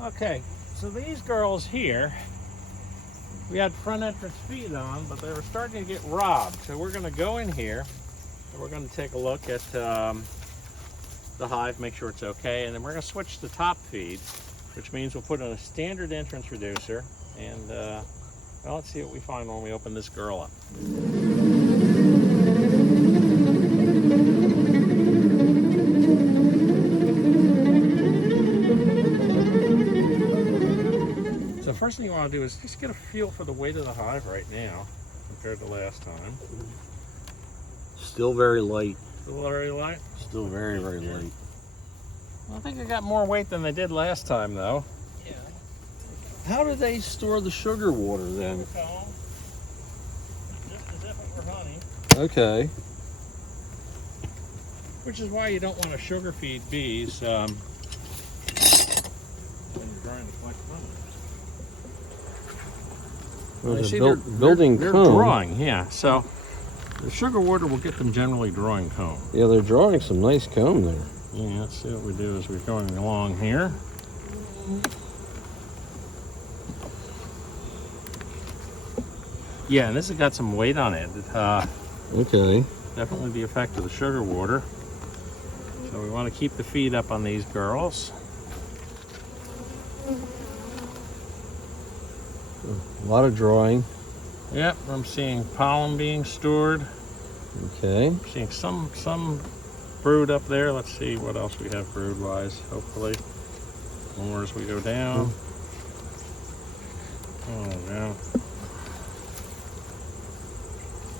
Okay, so these girls here, we had front entrance feed on, but they were starting to get robbed. So we're going to go in here and we're going to take a look at the hive, make sure it's okay, and then we're going to switch to top feed, which means we'll put in a standard entrance reducer, and well, let's see what we find when we open this girl up. So first thing you want to do is just get a feel for the weight of the hive right now compared to last time. Still very light. Still very light? Still very, very light. I think they got more weight than they did last time, though. Yeah. How do they store the sugar water then? Just as if it were honey. Okay. Which is why you don't want to sugar feed bees when you're trying to collect honey. Well, they're building they're comb. drawing, yeah. So the sugar water will get them generally drawing comb. Yeah, they're drawing some nice comb there. Yeah, let's see what we do as we're going along here. Yeah, and this has got some weight on it. Okay. Definitely the effect of the sugar water. So we want to keep the feed up on these girls. A lot of drawing. Yep, I'm seeing pollen being stored. Okay. I'm seeing some brood up there. Let's see what else we have brood-wise, hopefully. More as we go down. Oh, yeah.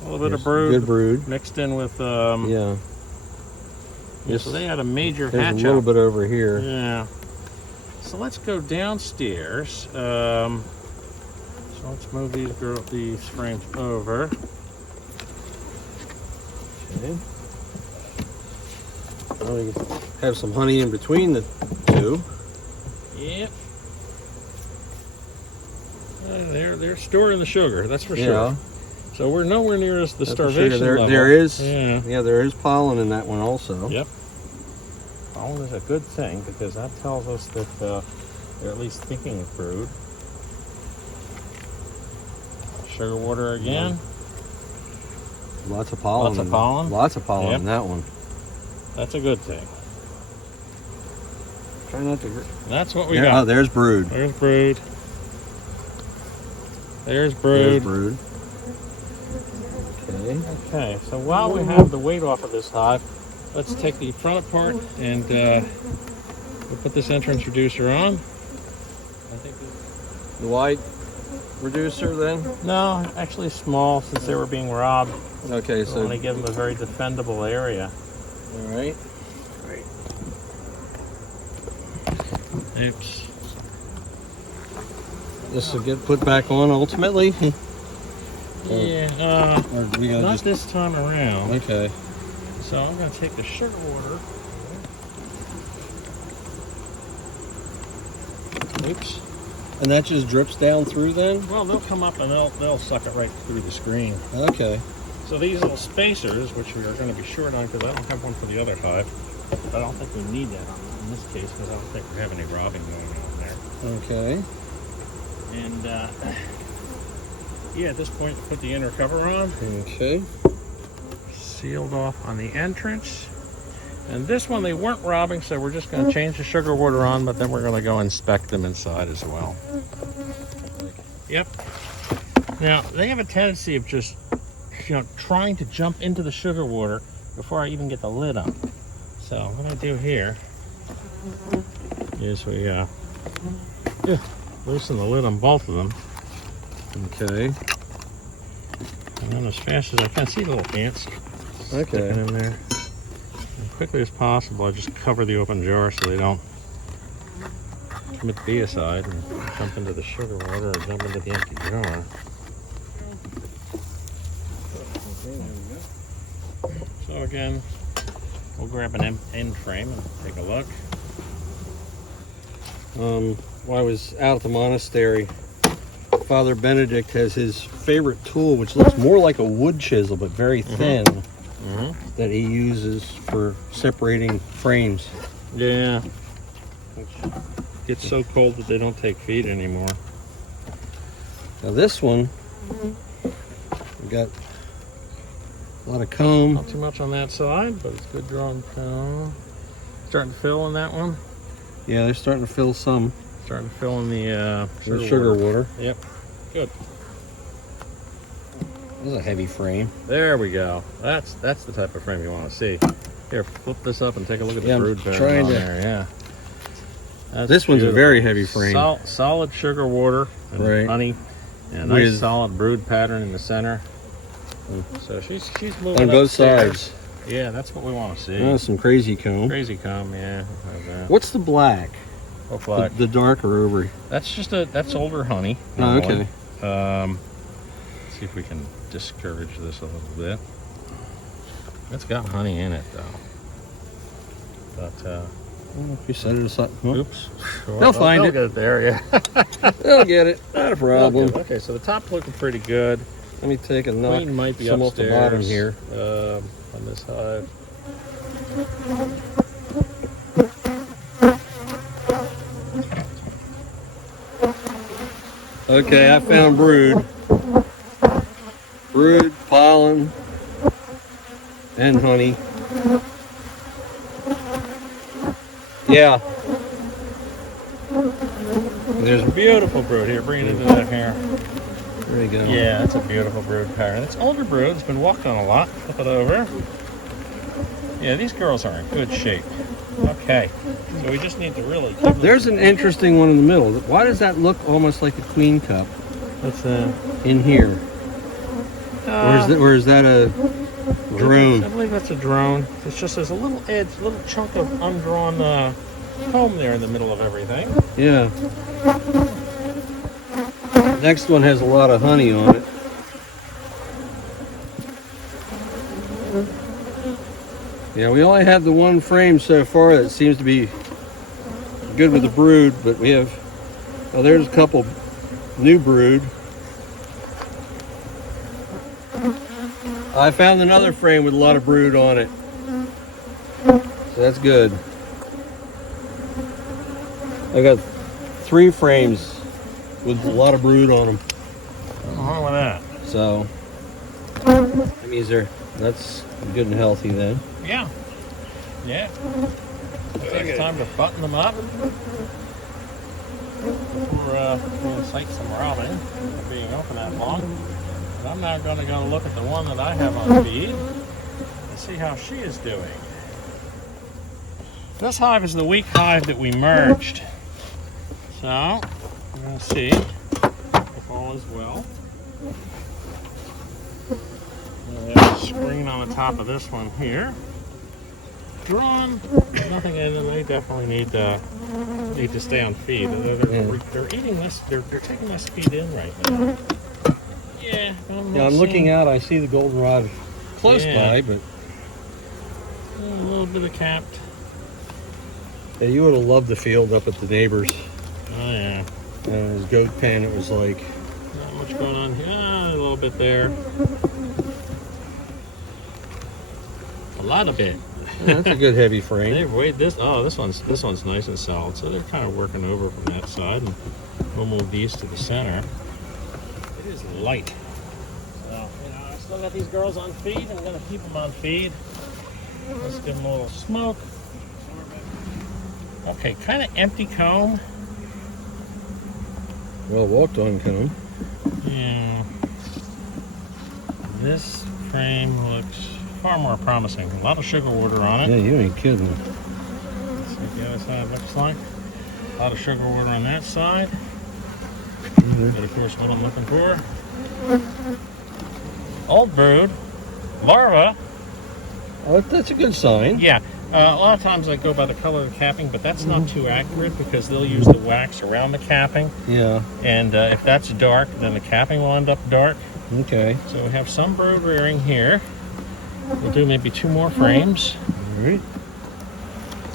A little bit of brood. Good brood. Mixed in with, yeah. Yeah, so they had a major There's hatch a little out. bit over here. Yeah. So let's go downstairs. So let's move these frames over. Okay. Now we have some honey in between the two. Yep. They're storing the sugar, that's for sure. Yeah. So we're nowhere near as the That's for starvation sure. level. There is. Yeah. There is pollen in that one also. Yep. Pollen is a good thing because that tells us that they're at least thinking of brood. Sugar water again. Lots of pollen. Lots of pollen. Lots of pollen Yep. in that one. That's a good thing. Try not to. That's what we Oh, got. there's brood. There's brood. There's brood. There's brood. Okay. Okay, so while we have the weight off of this hive, let's take the front apart and we'll put this entrance reducer on. I think The wide reducer then? no, actually small since they were being robbed. Okay, So so. want to give them a very defendable area. All right. Oops. This will get put back on ultimately. Yeah, Or we gotta not just. this time around. Okay. So I'm going to take the sugar water. Oops. And that just drips down through then? Well, they'll come up and they'll suck it right through the screen. Okay. So these little spacers, which we are going to be short on because I don't have one for the other hive, but I don't think we need that in this case because I don't think we have any robbing going on there. Okay. And yeah, at this point, put the inner cover on. Okay. Sealed off on the entrance. And this one they weren't robbing, so we're just going to change the sugar water on, but then we're going to go inspect them inside as well. Yep. Now, they have a tendency of just, trying to jump into the sugar water before I even get the lid on. So what I do here is we loosen the lid on both of them. Okay. And then as fast as I can, see the little ants sticking in there. As quickly as possible, I just cover the open jar so they don't commit deicide and jump into the sugar water or jump into the empty jar. So again, we'll grab an end frame and take a look. While I was out at the monastery, Father Benedict has his favorite tool, which looks more like a wood chisel but very thin, that he uses for separating frames. Yeah. gets so cold that they don't take feed anymore. Now this one, we got a lot of comb. Not too much on that side, but it's good drawn comb. Starting to fill in that one. Yeah, they're starting to fill some. Starting to fill in the sugar water. Yep, good. This is a heavy frame. There we go. That's the type of frame you want to see. Here, flip this up and take a look at the Yeah, brood I'm pattern trying on to- there. Yeah. That's This one's a beautiful. very heavy frame. Solid sugar water and Right. honey, and a nice With- solid brood pattern in the center. So she's moving On both upstairs. sides. Yeah, that's what we want to see. Oh, some crazy comb. Crazy comb, yeah. What's the black? What black? The darker over. That's just that's older honey. Oh, okay. Let's see if we can discourage this a little bit. It's got honey in it though. But You set it aside. Huh? oops. They'll find it. Get it there, yeah. They'll get it. Not a problem. Okay, so the top looking pretty good. Let me take a knock. Queen might be some off upstairs the bottom here. on this hive. Okay, I found brood. Brood, pollen, and honey. Yeah. There's Beautiful brood here. Bring it into that here. there you go. Yeah, that's a beautiful brood pattern. It's older brood. It's been walked on a lot. Flip it over. Yeah, these girls are in good shape. Okay, so we just need to really give them. There's an interesting one in the middle. Why does that look almost like a queen cup That's in here? Or is that a drone? I believe that's a drone. It's just there's a little edge, a little chunk of undrawn comb there in the middle of everything. Yeah. Next one has a lot of honey on it. Yeah, we only have the one frame so far that seems to be good with the brood, but we have, oh, there's a couple new brood. I found another frame with a lot of brood on it. So that's good. I got 3 frames with a lot of brood on them. What's wrong with that? So that means that's good and healthy then. Yeah. Yeah. It's time to button them up. We're going to sight some robin for being open that long. And I'm now going to go look at the one that I have on feed and see how she is doing. This hive is the weak hive that we merged. So, we're going to see if all is well. We have a screen on the top of this one here. Drawn, nothing in them. They definitely need to stay on feed. They're eating this. They're taking this feed in right now. Yeah. I'm looking out. I see the goldenrod close by, but a little bit of capped. yeah, you would have loved the field up at the neighbors. Oh yeah. And his goat pen, it was like Not much going on here. A little bit there. A lot of it. yeah, that's a good heavy frame. They've weighed this. Oh, this one's nice and solid. So they're kind of working over from that side, and we'll move these to the center. It is light. So I still got these girls on feed. I'm gonna keep them on feed. Let's give them a little smoke. Okay, kind of empty comb. Well walked on comb. Yeah. This frame looks far more promising. A lot of sugar water on it. Yeah, you ain't kidding. Let's see what the other side looks like. A lot of sugar water on that side. But of course, what I'm looking for. Old brood. Larva. Oh, that's a good sign. Yeah. A lot of times I go by the color of the capping, but that's not too accurate because they'll use the wax around the capping. Yeah. And if that's dark, then the capping will end up dark. Okay. So we have some brood rearing here. We'll do maybe 2 more frames. All right.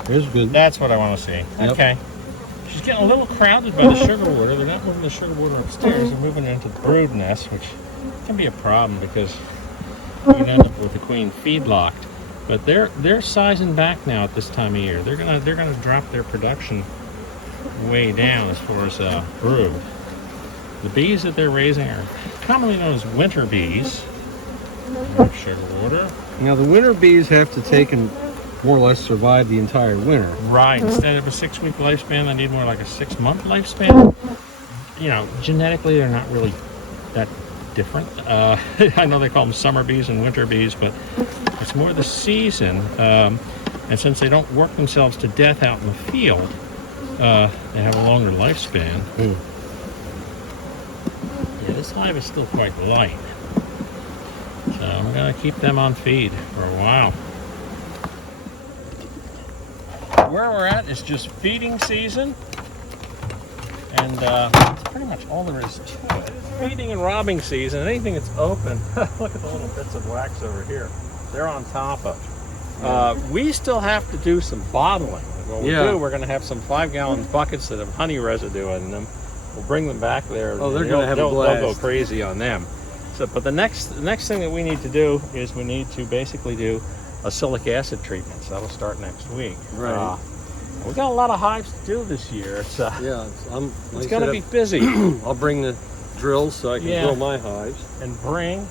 There's good. That's what I want to see. Yep. Okay. She's getting a little crowded by the sugar water. They're not moving the sugar water upstairs. They're moving it into the brood nest, which can be a problem because you can end up with the queen feed locked. But they're sizing back now at this time of year. They're gonna drop their production way down as far as brood. The bees that they're raising are commonly known as winter bees. Sugar water. Now the winter bees have to take and more or less survive the entire winter. Right. Instead of a 6-week lifespan, they need more like a 6-month lifespan. You know, genetically, they're not really that different. I know they call them summer bees and winter bees, but it's more the season. And since they don't work themselves to death out in the field, they have a longer lifespan. Yeah, this hive is still quite light. So I'm going to keep them on feed for a while. Where we're at is just feeding season. And that's pretty much all there is to it. Feeding and robbing season, anything that's open. Look at the little bits of wax over here. They're on top of. We still have to do some bottling. What we do, we're going to have some 5-gallon buckets that have honey residue in them. We'll bring them back there. Oh, they're going to have a blast. They'll go crazy on them. So, but the next thing that we need to do is we need to basically do a silic acid treatment. So that'll start next week. Right. We got a lot of hives to do this year. It's it's going to be busy. I'll bring the drills so I can drill my hives. And bring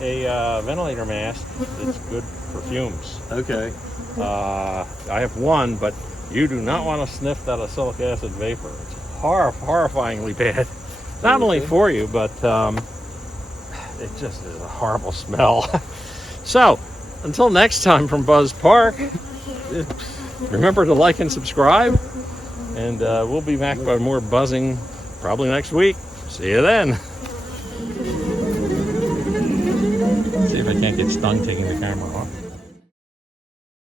a ventilator mask that's good for fumes. Okay. I have one, but you do not want to sniff that silic acid vapor. It's horrifyingly bad. Not only for you, but it just is a horrible smell. So, until next time from Buzz Park, remember to like and subscribe, and we'll be back by more buzzing probably next week. See you then. See if I can't get stung taking the camera off.